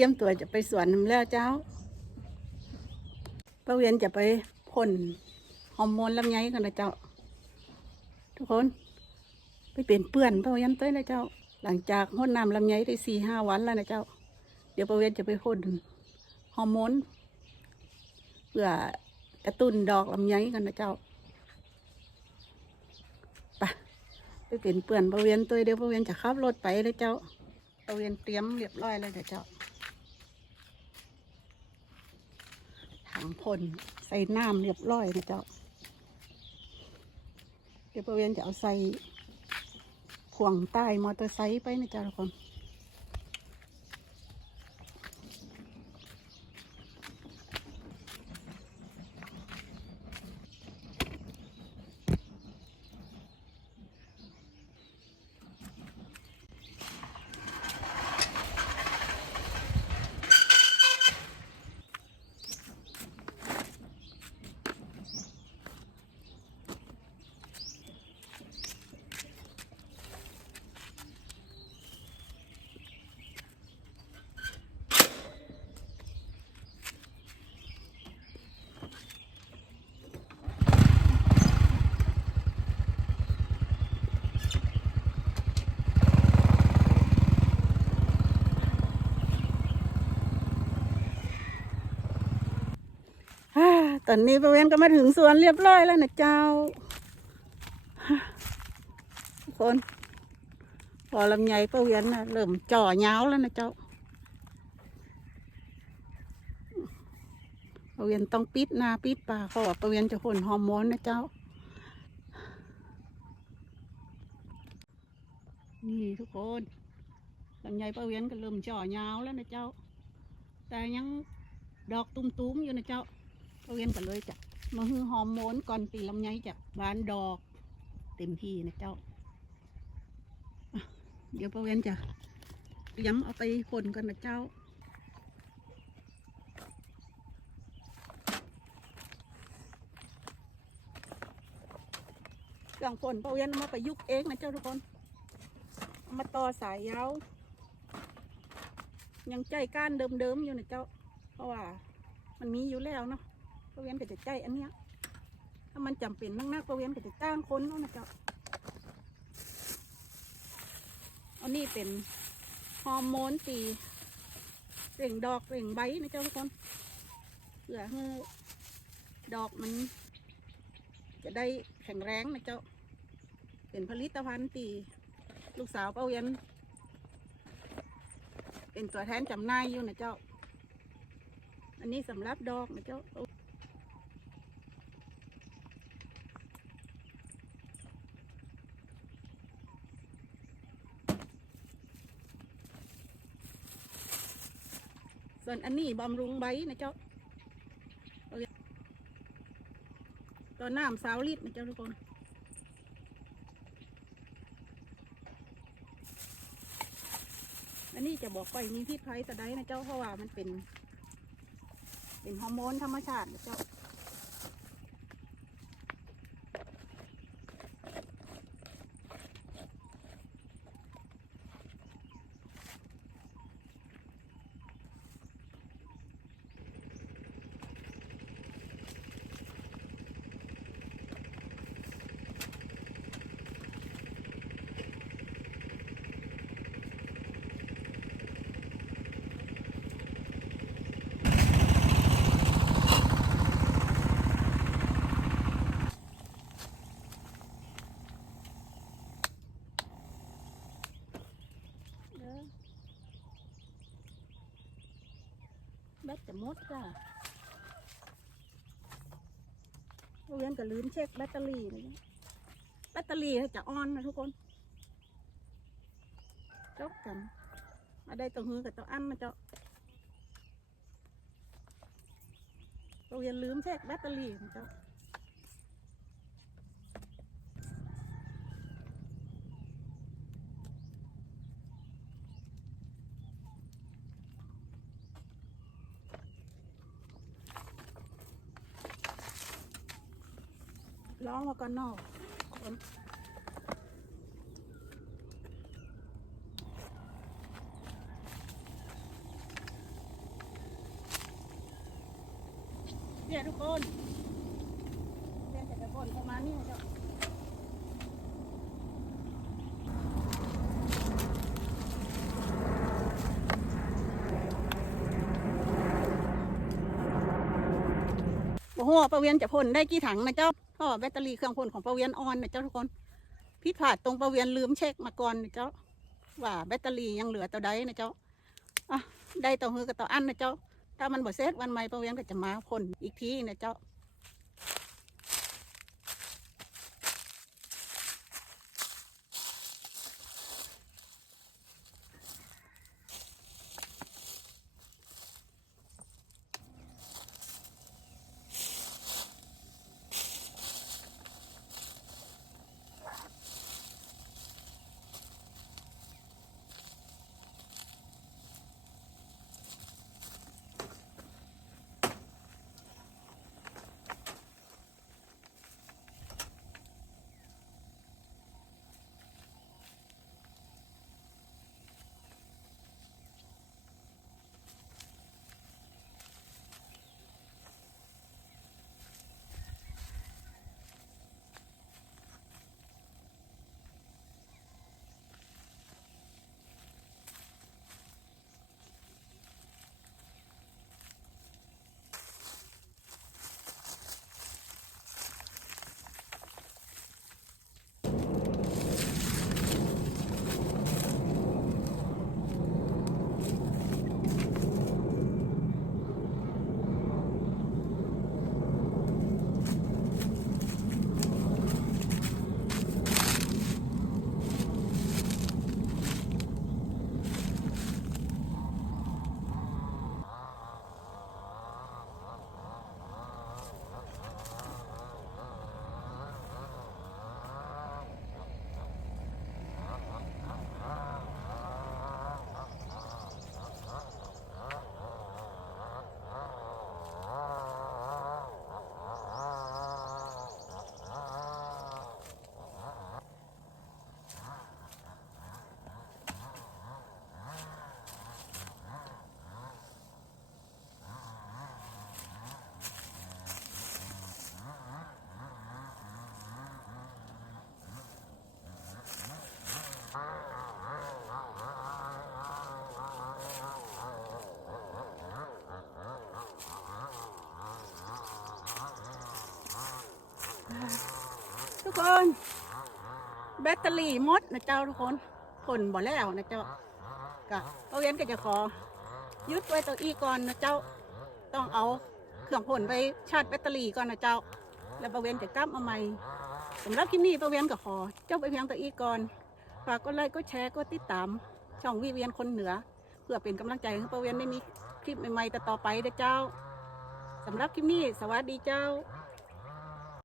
ตรียมตัวจะไปสวนน้ำแล้วเจ้าป้าเวียนจะไปพ่นฮอร์โมนลำไยกันนะเจ้า ทุกคน ไปเปลี่ยนเปื้อนป้าเวียนเต้ยนะเจ้า หลังจากพ่นน้ำลำไยได้สี่ห้าวันแล้วนะเจ้า เดี๋ยวป้าเวียนจะไปพ่นฮอร์โมนเพื่อกระตุ้นดอกลำไยกันนะเจ้าไปไปเปลี่ยนเปื้อนป้าเวียนเต้ยเดี๋ยวป้าเวียนจะขับรถไปเลยเจ้าป้าเวียนเตรียมเรียบร้อยแล้วนะเจ้า ถัง พ่นใส่น้ำเรียบร้อยนะเจ้าเดี๋ยวประเวียนจะเอาใส่พวงใต้มอเตอร์ไซค์ไปนะเจ้าทุกคน อ่า ตอนนี้ประเวนก็มาถึงสวนเรียบร้อยแล้วนะเจ้าทุกคนพอลำไยประเวนนะเริ่มจ่อเงาวแล้วนะเจ้าประเวนต้องปิดนาปิดป่าเพราะว่าประเวนจะพ่นฮอร์โมนนะเจ้า นี่ทุกคนลำไยประเวนก็เริ่มจ่อเงาวแล้วนะเจ้า แต่ยังดอกตุ้มๆอยู่นะเจ้า เวียนกันเลยจ้ะมาฮือฮอร์โมนก่อนตีลำไยจ้ะบานดอก เต็มที่นะเจ้า เดี๋ยวป้าเวียนจะเตรียมเอาไปผลกันนะเจ้าเครื่องฝนป้าเวียนเอามาประยุกต์เองนะเจ้าทุกคน มาต่อสายยาว ยังใจก้านเดิมๆอยู่นะเจ้า เพราะว่า มันมีอยู่แล้วเนาะ ป้าเวียนก็จะใจอันเนี้ย ถ้ามันจำเป็นมากๆป้าเวียนก็จะจ้างคนนาะนะเจ้าอันนี้เป็นฮอร์โมนตีเร่งดอกเร่งใบนะเจ้าทุกคนเพื่อให้ดอกมัน จะได้แข็งแรงนะเจ้า เป็นผลิตภัณฑ์ตีลูกสาวป้าเวียนเป็นตัวแทนจำหน่ายอยู่นะเจ้า อันนี้สำหรับดอกนะเจ้า ส่วนอันนี้บำรุงใบนะเจ้าเอาไว้ตัวน้ำสาวลิตรนะเจ้าทุกคนอันนี้จะบอกไปมีพิษภัยแต่ใดนะเจ้าเพราะว่ามันเป็น เป็นฮอร์โมนธรรมชาตินะเจ้า เด้อ แบตจะหมดจ้ะโรงเรียนก็ลืมเช็คแบตเตอรี่เลยนะแบตเตอรี่จะออนนะทุกคนจบกันมาได้ตัวหือกับตัวอันนะเจ้าเราเรียนลืมเช็คแบตเตอรี่นะเจ้า ร้องวากันอกคนเนี่ยทุกคน โอ้โหประเวียนจะพ่นได้กี่ถังนะเจ้าเพราะว่าแบตเตอรี่เครื่องพ่นของประเวียนออนนะเจ้าทุกคนพิดผาดตรงประเวียนลืมเช็คมาก่อนนะเจ้าว่าแบตเตอรี่ยังเหลือตัวใดนะเจ้าอะได้ต่อฮือกับต่ออันนะเจ้า ถ้ามันบ่เสร็จวันใหม่ประเวียนก็จะมาพ่นอีกทีนะเจ้า กคนแบตเตอรี่หมดนะเจ้าทุกคนผลบ่แล้วนะเจ้ากะประเวียนก็จะขอยึดไว้ตัวอีก่อนนะเจ้า ต้องเอาเครื่องผลไปชาร์จแบตเตอรี่ก่อนนะเจ้า แล้วประเวียนจะกลับมาใหม่สำหรับคลิปนี้ประเวียนก็ขอ เจ้าไปเพียงตัวอีก่อนฝากกดไลค์กดแชร์กดติดตาม ช่องวิเวียนคนเหนือ เพื่อเป็นกำลังใจให้ประเวียนได้มีคลิปใหม่ๆต่อไปนะเจ้าสำหรับคลิปนี้สวัสดีเจ้า